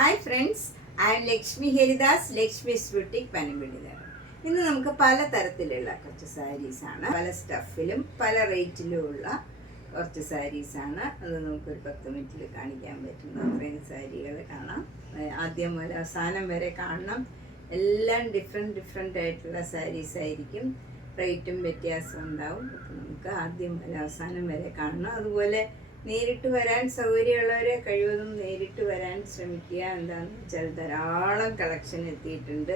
Hi friends, I'm Lakshmi Haridas, Lakshmi's boutique പനമ്പിള്ളിലാണ്. ഇന്ന് നമുക്ക് പല തരത്തിലുള്ള കുറച്ച് സാരീസാണ്, പല സ്റ്റഫിലും പല റേറ്റിലും ഉള്ള കുറച്ച് സാരീസാണ്. അത് നമുക്കൊരു 10 മിനിറ്റിൽ കാണിക്കാൻ പറ്റുന്ന അത്രയും സാരികൾ കാണാം. ആദ്യം മുതൽ അവസാനം വരെ കാണണം. എല്ലാം ഡിഫറെൻ്റ് ആയിട്ടുള്ള സാരീസ് ആയിരിക്കും. റേറ്റും വ്യത്യാസം ഉണ്ടാവും. അപ്പോൾ നമുക്ക് ആദ്യം മുതൽ അവസാനം വരെ കാണണം. അതുപോലെ നേരിട്ട് വരാൻ സൗകര്യമുള്ളവരെ കഴിവതും നേരിട്ട് വരാൻ ശ്രമിക്കുക. എന്താണെന്ന് വെച്ചാൽ ധാരാളം കളക്ഷൻ എത്തിയിട്ടുണ്ട്.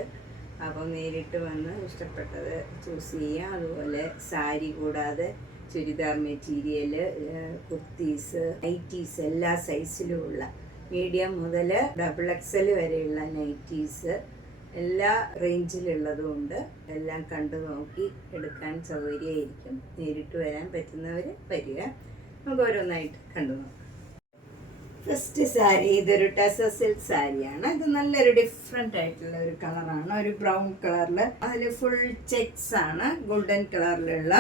അപ്പോൾ നേരിട്ട് വന്ന് ഇഷ്ടപ്പെട്ടത് ചൂസ് ചെയ്യുക. അതുപോലെ സാരി കൂടാതെ ചുരിദാർ മെറ്റീരിയൽ, കുർത്തീസ്, നൈറ്റീസ് എല്ലാ സൈസിലുമുള്ള മീഡിയം മുതൽ XXL വരെയുള്ള നൈറ്റീസ് എല്ലാ റേഞ്ചിലുള്ളതും ഉണ്ട്. എല്ലാം കണ്ടു നോക്കി എടുക്കാൻ സൗകര്യമായിരിക്കും. നേരിട്ട് വരാൻ പറ്റുന്നവർ വരിക. നമുക്ക് ഓരോന്നായിട്ട് കണ്ടു നോക്കാം. ഫസ്റ്റ് സാരി ഇതൊരു ടസർ സിൽക്ക് സാരിയാണ്. ഇത് നല്ലൊരു ഡിഫറെൻ്റ് ആയിട്ടുള്ള ഒരു കളറാണ്. ഒരു ബ്രൗൺ കളറിൽ അതിൽ ഫുൾ ചെക്സ് ആണ്. ഗോൾഡൻ കളറിലുള്ള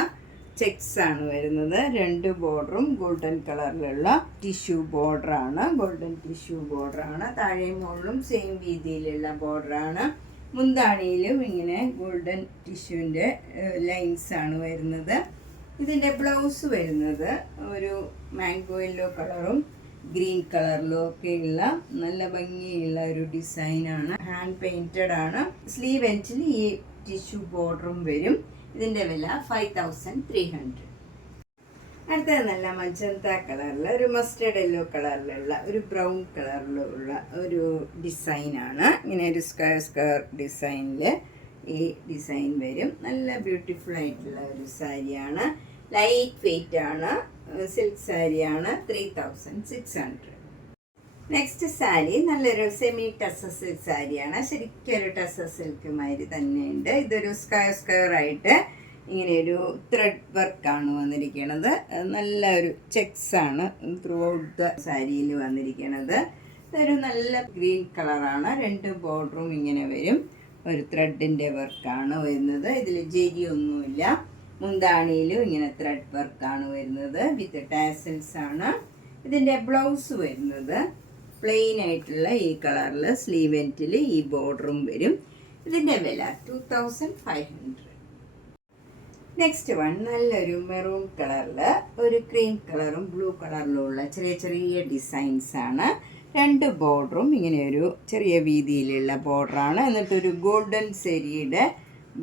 ചെക്സ് ആണ് വരുന്നത്. 2 ബോർഡറും ഗോൾഡൻ കളറിലുള്ള ടിഷ്യൂ ബോർഡറാണ്. ഗോൾഡൻ ടിഷ്യൂ ബോർഡറാണ്. താഴെയും മുകളിലും സെയിം രീതിയിലുള്ള ബോർഡറാണ്. മുന്താണിയിലും ഇങ്ങനെ ഗോൾഡൻ ടിഷ്യൂവിൻ്റെ ലൈൻസ് ആണ് വരുന്നത്. ഇതിൻ്റെ ബ്ലൗസ് വരുന്നത് ഒരു മാംഗോ യെല്ലോ കളറും ഗ്രീൻ കളറിലും ഒക്കെയുള്ള നല്ല ഭംഗിയുള്ള ഒരു ഡിസൈനാണ്. ഹാൻഡ് പെയിൻറ്റഡ് ആണ്. സ്ലീവ് എൻഡിൽ ഈ ടിഷ്യൂ ബോർഡറും വരും. ഇതിൻ്റെ വില 5300. അടുത്തത് നല്ല മജന്ത കളറിൽ ഒരു മസ്റ്റേർഡ് യെല്ലോ കളറിലുള്ള ഒരു ബ്രൗൺ കളറിലുള്ള ഒരു ഡിസൈനാണ്. ഇങ്ങനെ ഒരു സ്ക്വയർ ഡിസൈനിൽ ഈ ഡിസൈൻ വരും. നല്ല ബ്യൂട്ടിഫുൾ ആയിട്ടുള്ള ഒരു സാരിയാണ്. ലൈറ്റ് വെയിറ്റ് ആണ്. സിൽക്ക് സാരിയാണ്. 3600. നെക്സ്റ്റ് സാരി നല്ലൊരു സെമി ടസർ സിൽക്ക് സാരിയാണ്. ശരിക്കും ഒരു ടസർ സിൽക്ക് മാതിരി തന്നെയുണ്ട്. ഇതൊരു സ്ക്വയർ ആയിട്ട് ഇങ്ങനെ ഒരു ത്രെഡ് വർക്കാണ് വന്നിരിക്കുന്നത്. നല്ല ഒരു ചെക്സ് ആണ് ത്രൂ ഔട്ട് ദ സാരിയിൽ വന്നിരിക്കുന്നത്. ഇതൊരു നല്ല ഗ്രീൻ കളറാണ്. 2 ബോർഡറും ഇങ്ങനെ വരും. ഒരു ത്രെഡിൻ്റെ വർക്കാണ് വരുന്നത്. ഇതിൽ ജെരി ഒന്നുമില്ല. മുന്താണിയിലും ഇങ്ങനെ ത്രെഡ് വർക്കാണ് വരുന്നത്. വിത്ത് ടാസൽസ് ആണ്. ഇതിൻ്റെ ബ്ലൗസ് വരുന്നത് പ്ലെയിൻ ആയിട്ടുള്ള ഈ കളറിൽ സ്ലീവ് എൻഡിൽ ഈ ബോർഡറും വരും. ഇതിൻ്റെ വില 2500. നെക്സ്റ്റ് വൺ നല്ലൊരു മെറൂൺ കളറിൽ ഒരു ക്രീം കളറും ബ്ലൂ കളറിലുള്ള ചെറിയ ഡിസൈൻസ് ആണ്. 2 ബോർഡറും ഇങ്ങനെ ഒരു ചെറിയ വീതിയിലുള്ള ബോർഡറാണ്. എന്നിട്ടൊരു ഗോൾഡൻ സെരിയുടെ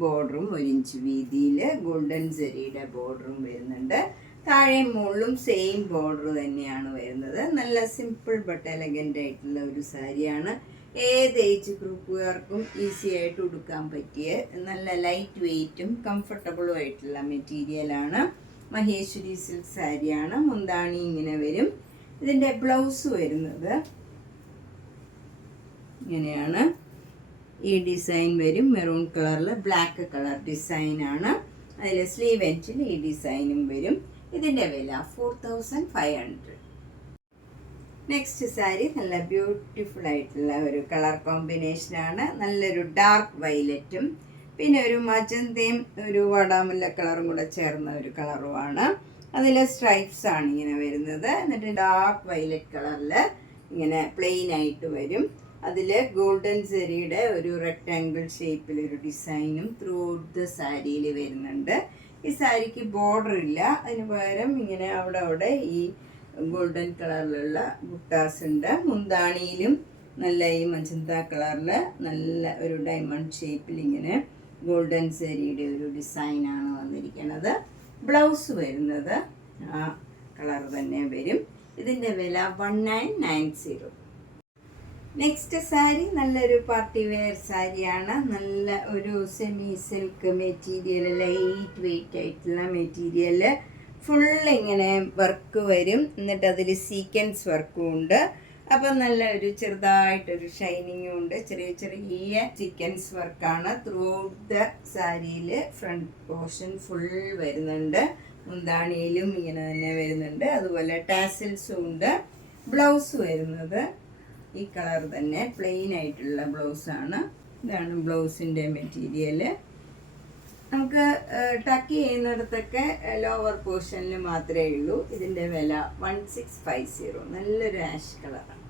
ബോർഡറും 1 ഇഞ്ച് വീതിയിൽ ഗോൾഡൻ സെരിയുടെ ബോർഡറും വരുന്നുണ്ട്. താഴെ മുകളിലും സെയിം ബോർഡർ തന്നെയാണ് വരുന്നത്. നല്ല സിമ്പിൾ ബട്ട് എലഗൻ്റ് ആയിട്ടുള്ള ഒരു സാരിയാണ്. ഏത് ഏജ് ഗ്രൂപ്പുകാർക്കും ഈസി ആയിട്ട് ഉടുക്കാൻ പറ്റിയ നല്ല ലൈറ്റ് വെയ്റ്റും കംഫർട്ടബിളും ആയിട്ടുള്ള മെറ്റീരിയലാണ്. മഹേശ്വരി സിൽക്ക് സാരിയാണ്. മുന്താണി ഇങ്ങനെ വരും. ഇതിൻ്റെ ബ്ലൗസ് വരുന്നത് ഇങ്ങനെയാണ്. ഈ ഡിസൈൻ വരും. മെറൂൺ കളറിൽ ബ്ലാക്ക് കളർ ഡിസൈനാണ്. അതിൽ സ്ലീവ് എൻഡിൽ ഈ ഡിസൈനും വരും. ഇതിൻ്റെ വില 4500. നെക്സ്റ്റ് സാരി നല്ല ബ്യൂട്ടിഫുൾ ആയിട്ടുള്ള ഒരു കളർ കോമ്പിനേഷനാണ്. നല്ലൊരു ഡാർക്ക് വയലറ്റും പിന്നെ ഒരു മജന്തയും ഒരു വാടാമുല്ല കളറും കൂടെ ചേർന്ന ഒരു കളറുമാണ്. അതിൽ സ്ട്രൈപ്സ് ആണ് ഇങ്ങനെ വരുന്നത്. എന്നിട്ട് ഡാർക്ക് വയലറ്റ് കളറിൽ ഇങ്ങനെ പ്ലെയിൻ ആയിട്ട് വരും. അതിൽ ഗോൾഡൻ സെരിയുടെ ഒരു റെക്റ്റാങ്കിൾ ഷേപ്പിലൊരു ഡിസൈനും ത്രൂ ഔട്ട് ദ സാരിയിൽ വരുന്നുണ്ട്. ഈ സാരിക്ക് ബോർഡർ ഇല്ല. അതിന് പകരം ഇങ്ങനെ അവിടെ ഈ ഗോൾഡൻ കളറിലുള്ള ബുട്ടാസ് ഉണ്ട്. മുന്താണിയിലും നല്ല ഈ മജന്ത കളറിൽ നല്ല ഒരു ഡയമണ്ട് ഷേപ്പിൽ ഇങ്ങനെ ഗോൾഡൻ സെരിയുടെ ഒരു ഡിസൈനാണ് വന്നിരിക്കുന്നത്. ബ്ലൗസ് വരുന്നത് ആ കളർ തന്നെ വരും. ഇതിൻ്റെ വില 1990. നെക്സ്റ്റ് സാരി നല്ലൊരു പാർട്ടി വെയർ സാരിയാണ്. നല്ല ഒരു semi silk material, light weight ആയിട്ടുള്ള മെറ്റീരിയൽ. ഫുൾ ഇങ്ങനെ വർക്ക് വരും. എന്നിട്ട് അതിൽ സീക്വൻസ് വർക്കും ഉണ്ട്. അപ്പം നല്ല ഒരു ചെറുതായിട്ടൊരു ഷൈനിങ്ങും ഉണ്ട്. ചെറിയ സീക്വൻസ് വർക്കാണ് ത്രൂ ഔട്ട് ദ സാരിയിൽ. ഫ്രണ്ട് പോർഷൻ ഫുൾ വരുന്നുണ്ട്. മുന്താണിയിലും ഇങ്ങനെ തന്നെ വരുന്നുണ്ട്. അതുപോലെ ടാസിൽസും ഉണ്ട്. ബ്ലൗസ് വരുന്നത് ഈ കളർ തന്നെ പ്ലെയിൻ ആയിട്ടുള്ള ബ്ലൗസാണ്. ഇതാണ് ബ്ലൗസിൻ്റെ മെറ്റീരിയൽ. നമുക്ക് ടക്ക് ചെയ്യുന്നിടത്തൊക്കെ ലോവർ പോർഷനിൽ മാത്രമേ ഉള്ളൂ. ഇതിൻ്റെ വില 1650. നല്ലൊരു ആഷ് കളറാണ്.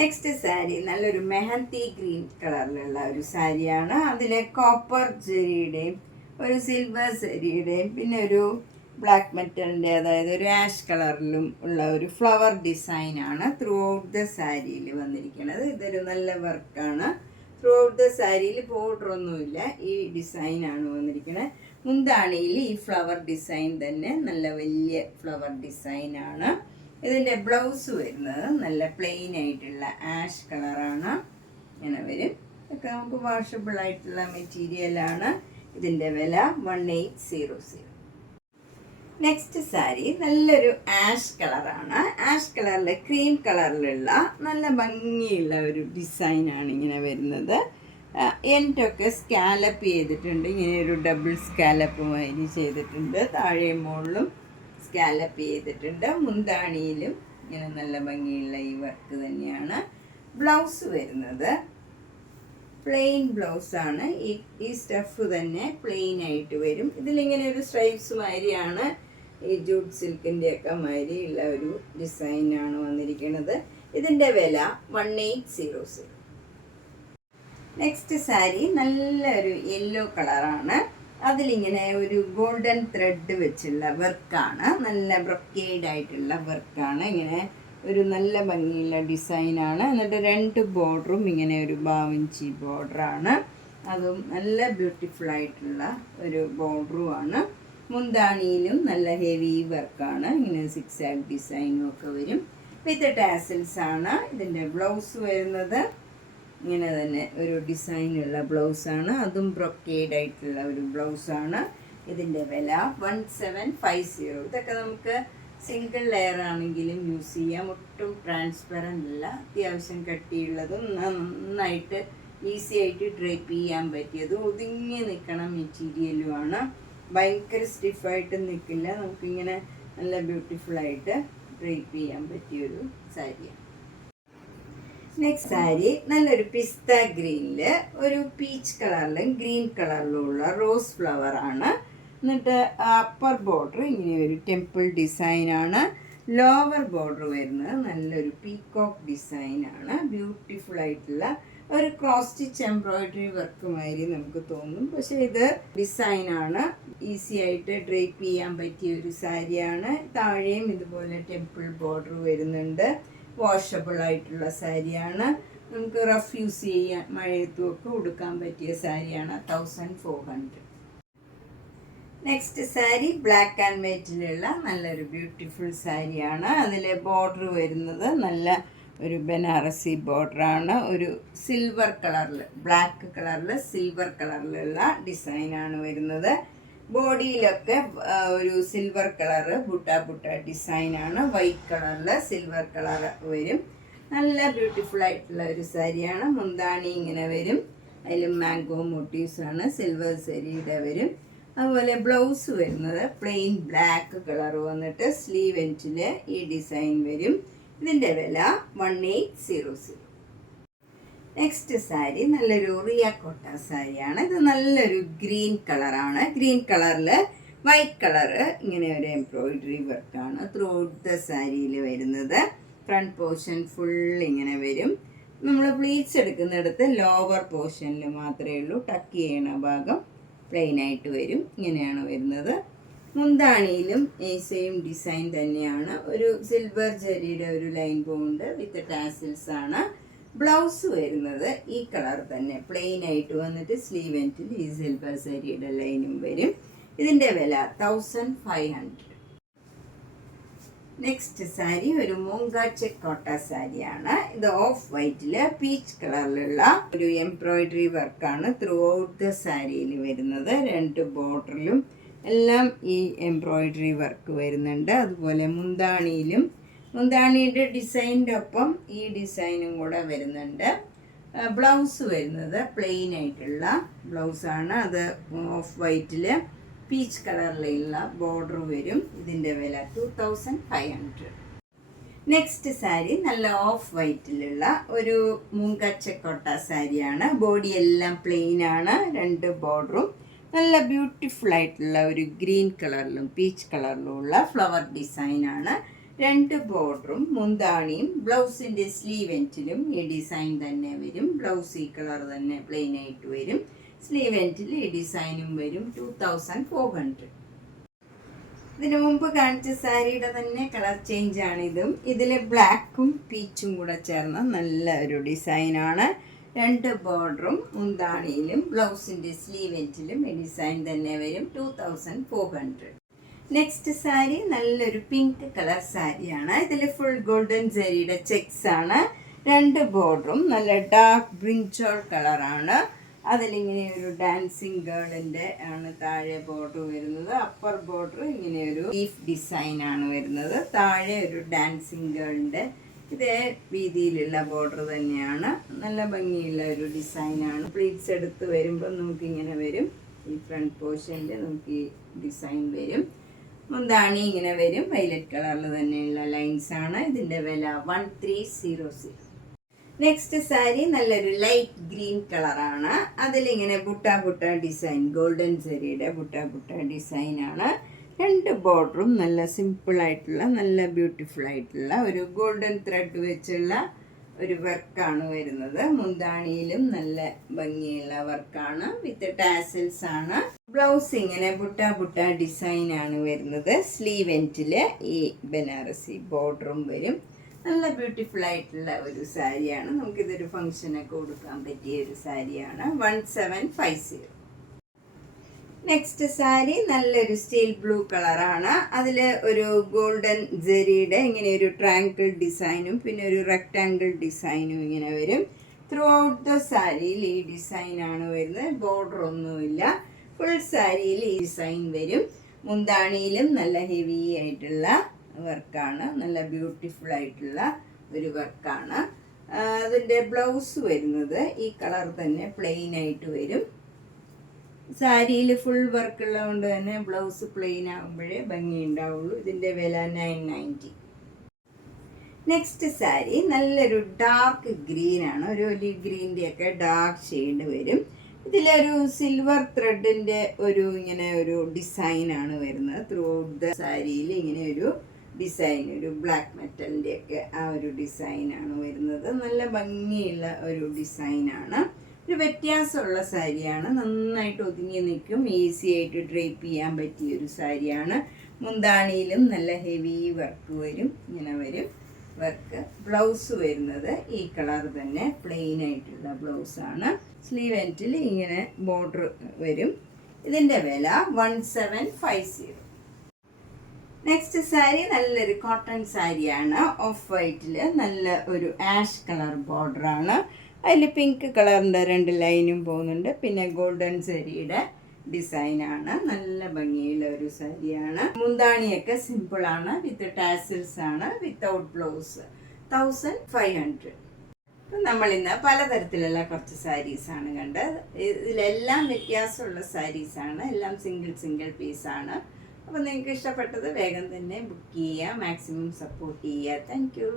നെക്സ്റ്റ് സാരി നല്ലൊരു മെഹന്തി ഗ്രീൻ കളറിലുള്ള ഒരു സാരിയാണ്. അതിലെ കോപ്പർ ജെറിയുടെയും ഒരു സിൽവർ ജെറിയുടെയും പിന്നെ ഒരു ബ്ലാക്ക് മെറ്റലിൻ്റെ, അതായത് ഒരു ആഷ് കളറിലും ഉള്ള ഒരു ഫ്ലവർ ഡിസൈനാണ് ത്രൂ ഔട്ട് ദ സാരിയിൽ വന്നിരിക്കുന്നത്. ഇതൊരു നല്ല വർക്കാണ്. ത്രൂ ഔട്ട് ദ സാരിയിൽ ബോർഡറൊന്നുമില്ല, ഈ ഡിസൈനാണ് വന്നിരിക്കുന്നത്. മുന്താണിയിൽ ഈ ഫ്ലവർ ഡിസൈൻ തന്നെ നല്ല വലിയ ഫ്ലവർ ഡിസൈനാണ്. ഇതിൻ്റെ ബ്ലൗസ് വരുന്നത് നല്ല പ്ലെയിൻ ആയിട്ടുള്ള ആഷ് കളറാണ്. ഇങ്ങനെ വരും. ഇതൊക്കെ നമുക്ക് വാഷബിൾ ആയിട്ടുള്ള മെറ്റീരിയലാണ്. ഇതിൻ്റെ വില 1800. നെക്സ്റ്റ് സാരി നല്ലൊരു ആഷ് കളറാണ്. ആഷ് കളറിൽ ക്രീം കളറിലുള്ള നല്ല ഭംഗിയുള്ള ഒരു ഡിസൈനാണ് ഇങ്ങനെ വരുന്നത്. എൻഡൊക്കെ സ്കാലപ്പ് ചെയ്തിട്ടുണ്ട്. ഇങ്ങനെ ഒരു ഡബിൾ സ്കാലപ്പ് മാതിരി ചെയ്തിട്ടുണ്ട്. താഴെ മുകളിലും സ്കാലപ്പ് ചെയ്തിട്ടുണ്ട്. മുന്താണിയിലും ഇങ്ങനെ നല്ല ഭംഗിയുള്ള ഈ വർക്ക് തന്നെയാണ്. ബ്ലൗസ് വരുന്നത് പ്ലെയിൻ ബ്ലൗസാണ്. ഈ സ്റ്റഫ് തന്നെ പ്ലെയിൻ ആയിട്ട് വരും. ഇതിലിങ്ങനെ ഒരു സ്ട്രൈപ്സ് മാതിരിയാണ്, ഈ ജൂട്ട് സിൽക്കിൻ്റെയൊക്കെ മാതിരി ഉള്ള ഒരു ഡിസൈനാണ് വന്നിരിക്കുന്നത്. ഇതിൻ്റെ വില 1800. നെക്സ്റ്റ് സാരി നല്ലൊരു യെല്ലോ കളറാണ്. അതിലിങ്ങനെ ഒരു ഗോൾഡൻ ത്രെഡ് വെച്ചുള്ള വർക്കാണ്. നല്ല ബ്രൊക്കേഡ് ആയിട്ടുള്ള വർക്കാണ്. ഇങ്ങനെ ഒരു നല്ല ഭംഗിയുള്ള ഡിസൈനാണ്. എന്നിട്ട് 2 ബോർഡറും ഇങ്ങനെ ഒരു 12 ഇഞ്ച് ബോർഡറാണ്. അതും നല്ല ബ്യൂട്ടിഫുൾ ആയിട്ടുള്ള ഒരു ബോർഡറുമാണ്. മുന്താണിയിലും നല്ല ഹെവി വർക്കാണ്. ഇങ്ങനെ സിക്സാഗ് ഡിസൈനും ഒക്കെ വരും. വിത്ത് ടാസിൽസ് ആണ്. ഇതിൻ്റെ ബ്ലൗസ് വരുന്നത് ഇങ്ങനെ തന്നെ ഒരു ഡിസൈനുള്ള ബ്ലൗസാണ്. അതും ബ്രൊക്കേഡ് ആയിട്ടുള്ള ഒരു ബ്ലൗസാണ്. ഇതിൻ്റെ വില 1750. ഇതൊക്കെ നമുക്ക് സിംഗിൾ ലെയർ ആണെങ്കിലും യൂസ് ചെയ്യാം. ഒട്ടും ട്രാൻസ്പെറൻ്റ് അല്ല, അത്യാവശ്യം കട്ടിയുള്ളതും നന്നായിട്ട് ഈസി ആയിട്ട് ഡ്രൈപ്പ് ചെയ്യാൻ പറ്റിയതും ഒതുങ്ങി നിൽക്കണ മെറ്റീരിയലുമാണ്. ഭയങ്കര സ്റ്റിഫായിട്ട് നിൽക്കില്ല. നമുക്കിങ്ങനെ നല്ല ബ്യൂട്ടിഫുള്ളായിട്ട് ഡ്രൈപ്പ് ചെയ്യാൻ പറ്റിയൊരു സാരിയാണ്. നെക്സ്റ്റ് സാരി നല്ലൊരു പിസ്ത ഗ്രീനിൽ ഒരു പീച്ച് കളറിലും ഗ്രീൻ കളറിലും ഉള്ള റോസ് ഫ്ലവർ ആണ്. എന്നിട്ട് അപ്പർ ബോർഡർ ഇങ്ങനെ ഒരു ടെമ്പിൾ ഡിസൈനാണ്. ലോവർ ബോർഡർ വരുന്നത് നല്ലൊരു പീകോക്ക് ഡിസൈനാണ്. ബ്യൂട്ടിഫുൾ ആയിട്ടുള്ള ഒരു ക്രോസ് സ്റ്റിച്ച് എംബ്രോയിഡറി വർക്ക് മാതിരി നമുക്ക് തോന്നും, പക്ഷേ ഇത് ഡിസൈനാണ്. ഈസി ആയിട്ട് ഡ്രൈപ്പ് ചെയ്യാൻ പറ്റിയ ഒരു സാരിയാണ്. താഴെയും ഇതുപോലെ ടെമ്പിൾ ബോർഡർ വരുന്നുണ്ട്. വാഷബിൾ ആയിട്ടുള്ള സാരിയാണ്. നമുക്ക് റഫ് യൂസ് ചെയ്യാൻ മഴയത്തും ഒക്കെ ഉടുക്കാൻ പറ്റിയ സാരിയാണ്. 1400. നെക്സ്റ്റ് സാരി ബ്ലാക്ക് ആൻഡ് വൈറ്റിലുള്ള നല്ലൊരു ബ്യൂട്ടിഫുൾ സാരിയാണ്. അതിൽ ബോർഡർ വരുന്നത് നല്ല ഒരു ബനാറസി ബോർഡറാണ്. ഒരു സിൽവർ കളറിൽ, ബ്ലാക്ക് കളറിൽ സിൽവർ കളറിലുള്ള ഡിസൈനാണ് വരുന്നത്. ബോഡിയിലൊക്കെ ഒരു സിൽവർ കളറ് ബുട്ട ഡിസൈനാണ്. വൈറ്റ് കളറിൽ സിൽവർ കളർ വരും. നല്ല ബ്യൂട്ടിഫുൾ ആയിട്ടുള്ള ഒരു സാരിയാണ്. മുന്താണി ഇങ്ങനെ വരും. അതിൽ മാംഗോ മോട്ടീവ്സാണ്. സിൽവർ സാരിയുടെ വരും. അതുപോലെ ബ്ലൗസ് വരുന്നത് പ്ലെയിൻ ബ്ലാക്ക് കളർ വന്നിട്ട് സ്ലീവ് എൻഡിൽ ഈ ഡിസൈൻ വരും. ഇതിൻ്റെ വില 1800. നെക്സ്റ്റ് സാരി നല്ലൊരു റിയാക്കോട്ട സാരിയാണ്. ഇത് നല്ലൊരു ഗ്രീൻ കളറാണ്. ഗ്രീൻ കളറിൽ വൈറ്റ് കളറ് ഇങ്ങനെ ഒരു എംബ്രോയിഡറി വർക്കാണ് ത്രൂ ഔട്ട് ദ സാരിയിൽ വരുന്നത്. ഫ്രണ്ട് പോർഷൻ ഫുൾ ഇങ്ങനെ വരും. നമ്മൾ പ്ലീറ്റ്സ് എടുക്കുന്നിടത്ത് ലോവർ പോർഷനിൽ മാത്രമേ ഉള്ളൂ. ടക്ക് ചെയ്യണ ഭാഗം പ്ലെയിൻ ആയിട്ട് വരും. ഇങ്ങനെയാണ് വരുന്നത്. മുന്താണിയിലും സെയിം ഡിസൈൻ തന്നെയാണ്. ഒരു സിൽവർ ജെറിയുടെ ഒരു ലൈൻ ബോണ്ട് വിത്ത് ടാസിൽസ് ആണ്. ബ്ലൗസ് വരുന്നത് ഈ കളർ തന്നെ പ്ലെയിൻ ആയിട്ട് വന്നിട്ട് സ്ലീവ് എൻഡിൽ ഈ സിൽവർ ജെറിയുടെ ലൈനും വരും. ഇതിൻ്റെ വില 1500. നെക്സ്റ്റ് സാരി ഒരു മൂങ്കാച്ചെ കോട്ട സാരിയാണ്. ഇത് ഓഫ് വൈറ്റിൽ പീച്ച് കളറിലുള്ള ഒരു എംബ്രോയിഡറി വർക്കാണ് ത്രൂ ഔട്ട് ദ സാരിയിൽ വരുന്നത്. 2 ബോർഡറിലും എല്ലാം ഈ എംബ്രോയിഡറി വർക്ക് വരുന്നുണ്ട്. അതുപോലെ മുന്താണിയിലും മുന്താണിയുടെ ഡിസൈനിൻ്റെ ഒപ്പം ഈ ഡിസൈനും കൂടെ വരുന്നുണ്ട്. ബ്ലൗസ് വരുന്നത് പ്ലെയിൻ ആയിട്ടുള്ള ബ്ലൗസാണ്. അത് ഓഫ് വൈറ്റിൽ പീച്ച് കളറിലുള്ള ബോർഡർ വരും. ഇതിൻ്റെ വില 2500. നെക്സ്റ്റ് സാരി നല്ല ഓഫ് വൈറ്റിലുള്ള ഒരു മൂങ്കച്ചക്കോട്ട സാരിയാണ്. ബോഡി എല്ലാം പ്ലെയിൻ ആണ്. 2 ബോർഡറും നല്ല ബ്യൂട്ടിഫുൾ ആയിട്ടുള്ള ഒരു ഗ്രീൻ കളറിലും പീച്ച് കളറിലും ഉള്ള ഫ്ലവർ ഡിസൈനാണ്. 2 ബോർഡറും മുന്താണിയും ബ്ലൗസിൻ്റെ സ്ലീവ് എൻഡിലും ഈ ഡിസൈൻ തന്നെ വരും. ബ്ലൗസ് ഈ കളർ തന്നെ പ്ലെയിൻ ആയിട്ട് വരും. സ്ലീവ് എൻഡിൽ ഈ ഡിസൈനും വരും. 2400. ഇതിനു മുമ്പ് കാണിച്ച സാരിയുടെ തന്നെ കളർ ചേഞ്ച് ആണ് ഇതും. ഇതിൽ ബ്ലാക്കും പീച്ചും കൂടെ ചേർന്ന നല്ല ഒരു ഡിസൈനാണ്. 2 ബോർഡറും മുന്താണിയിലും ബ്ലൗസിൻ്റെ സ്ലീവ് എൻഡിലും ഈ ഡിസൈൻ തന്നെ വരും. 2400. നെക്സ്റ്റ് സാരി നല്ലൊരു പിങ്ക് കളർ സാരിയാണ്. ഇതിൽ ഫുൾ ഗോൾഡൻ സാരിയുടെ ചെക്സ് ആണ്. 2 ബോർഡറും നല്ല ഡാർക്ക് ബ്രിഞ്ചോൾ കളറാണ്. അതിലിങ്ങനെ ഒരു ഡാൻസിങ് ഗേളിൻ്റെ ആണ് താഴെ ബോർഡർ വരുന്നത്. അപ്പർ ബോർഡർ ഇങ്ങനെ ഒരു ലീഫ് ഡിസൈൻ ആണ് വരുന്നത്. താഴെ ഒരു ഡാൻസിങ് ഗേളിൻ്റെ ഇതേ രീതിയിലുള്ള ബോർഡർ തന്നെയാണ്. നല്ല ഭംഗിയുള്ള ഒരു ഡിസൈനാണ്. പ്ലീറ്റ്സ് എടുത്ത് വരുമ്പോൾ നമുക്കിങ്ങനെ വരും. ഈ ഫ്രണ്ട് പോർഷനിൽ നമുക്ക് ഈ ഡിസൈൻ വരും. മുന്താണി ഇങ്ങനെ വരും. വയലറ്റ് കളറിൽ തന്നെയുള്ള ലൈൻസ് ആണ്. ഇതിൻ്റെ വില 1300. നെക്സ്റ്റ് സാരി നല്ലൊരു ലൈറ്റ് ഗ്രീൻ കളറാണ്. അതിലിങ്ങനെ ബുട്ട ഡിസൈൻ, ഗോൾഡൻ സാരിയുടെ ബുട്ട ഡിസൈനാണ്. 2 ബോർഡറും നല്ല സിമ്പിളായിട്ടുള്ള നല്ല ബ്യൂട്ടിഫുൾ ആയിട്ടുള്ള ഒരു ഗോൾഡൻ ത്രെഡ് വെച്ചുള്ള ഒരു വർക്കാണ് വരുന്നത്. മുന്താണിയിലും നല്ല ഭംഗിയുള്ള വർക്കാണ്. വിത്ത് ടാസൽസ് ആണ്. ബ്ലൗസ് ഇങ്ങനെ ബുട്ട ഡിസൈനാണ് വരുന്നത്. സ്ലീവ് എൻഡിൽ ഈ ബനാറസി ബോർഡറും വരും. നല്ല ബ്യൂട്ടിഫുൾ ആയിട്ടുള്ള ഒരു സാരിയാണ്. നമുക്കിതൊരു ഫംഗ്ഷനൊക്കെ കൊടുക്കാൻ പറ്റിയ ഒരു സാരിയാണ്. 1750. നെക്സ്റ്റ് സാരി നല്ലൊരു സ്റ്റീൽ ബ്ലൂ കളറാണ്. അതിൽ ഒരു ഗോൾഡൻ ജെറിയുടെ ഇങ്ങനെ ഒരു ട്രയാങ്കിൾ ഡിസൈനും പിന്നെ ഒരു റെക്റ്റാങ്കിൾ ഡിസൈനും ഇങ്ങനെ വരും. ത്രൂ ഔട്ട് ദ സാരിയിൽ ഈ ഡിസൈനാണ് വരുന്നത്. ബോർഡർ ഒന്നുമില്ല. ഫുൾ സാരിയിൽ ഈ ഡിസൈൻ വരും. മുന്താണിയിലും നല്ല ഹെവി ആയിട്ടുള്ള വർക്കാണ്. നല്ല ബ്യൂട്ടിഫുൾ ആയിട്ടുള്ള ഒരു വർക്കാണ്. അതിൻ്റെ ബ്ലൗസ് വരുന്നത് ഈ കളർ തന്നെ പ്ലെയിൻ ആയിട്ട് വരും. സാരിയിൽ ഫുൾ വർക്ക് ഉള്ളതുകൊണ്ട് തന്നെ ബ്ലൗസ് പ്ലെയിൻ ആകുമ്പോഴേ ഭംഗി ഉണ്ടാവുള്ളൂ. ഇതിൻ്റെ വില 990. നെക്സ്റ്റ് സാരി നല്ലൊരു ഡാർക്ക് ഗ്രീൻ ആണ്. ഒരു ഒലിവ് ഗ്രീൻ്റെയൊക്കെ ഡാർക്ക് ഷെയ്ഡ് വരും. ഇതിലൊരു സിൽവർ ത്രെഡിൻ്റെ ഒരു ഇങ്ങനെ ഒരു ഡിസൈനാണ് വരുന്നത്. ത്രൂ ഔട്ട് ദ സാരിയിൽ ഇങ്ങനെ ഒരു ഡിസൈൻ, ഒരു ബ്ലാക്ക് മെറ്റലിൻ്റെ ഒക്കെ ആ ഒരു ഡിസൈനാണ് വരുന്നത്. നല്ല ഭംഗിയുള്ള ഒരു ഡിസൈനാണ്. ഒരു വ്യത്യാസമുള്ള സാരിയാണ്. നന്നായിട്ട് ഒതുങ്ങി നിൽക്കും. ഈസി ആയിട്ട് ഡ്രേപ്പ് ചെയ്യാൻ പറ്റിയ ഒരു സാരിയാണ്. മുന്താണിയിലും നല്ല ഹെവി വർക്ക് വരും. ഇങ്ങനെ വരും വർക്ക്. ബ്ലൗസ് വരുന്നത് ഈ കളർ തന്നെ പ്ലെയിൻ ആയിട്ടുള്ള ബ്ലൗസാണ്. സ്ലീവ് എൻഡിൽ ഇങ്ങനെ ബോർഡർ വരും. ഇതിൻ്റെ വില 1750. നെക്സ്റ്റ് സാരി നല്ലൊരു കോട്ടൺ സാരിയാണ്. ഓഫ് വൈറ്റിൽ നല്ല ഒരു ആഷ് കളർ ബോർഡറാണ്. അതിൽ പിങ്ക് കളറിൻ്റെ 2 ലൈനും പോകുന്നുണ്ട്. പിന്നെ ഗോൾഡൻ സാരിയുടെ ഡിസൈനാണ്. നല്ല ഭംഗിയുള്ള ഒരു സാരിയാണ്. മുന്താണിയൊക്കെ സിമ്പിളാണ്. വിത്ത് ടാസിൽസ് ആണ്. Without blouse. 1500. നമ്മളിന്ന് പലതരത്തിലുള്ള കുറച്ച് സാരീസാണ് കണ്ടത്. ഇതിലെല്ലാം വ്യത്യാസമുള്ള സാരീസാണ്. എല്ലാം സിംഗിൾ പീസാണ്. അപ്പോൾ നിങ്ങൾക്ക് ഇഷ്ടപ്പെട്ടത് വേഗം തന്നെ ബുക്ക് ചെയ്യുക. മാക്സിമം സപ്പോർട്ട് ചെയ്യുക. Thank you.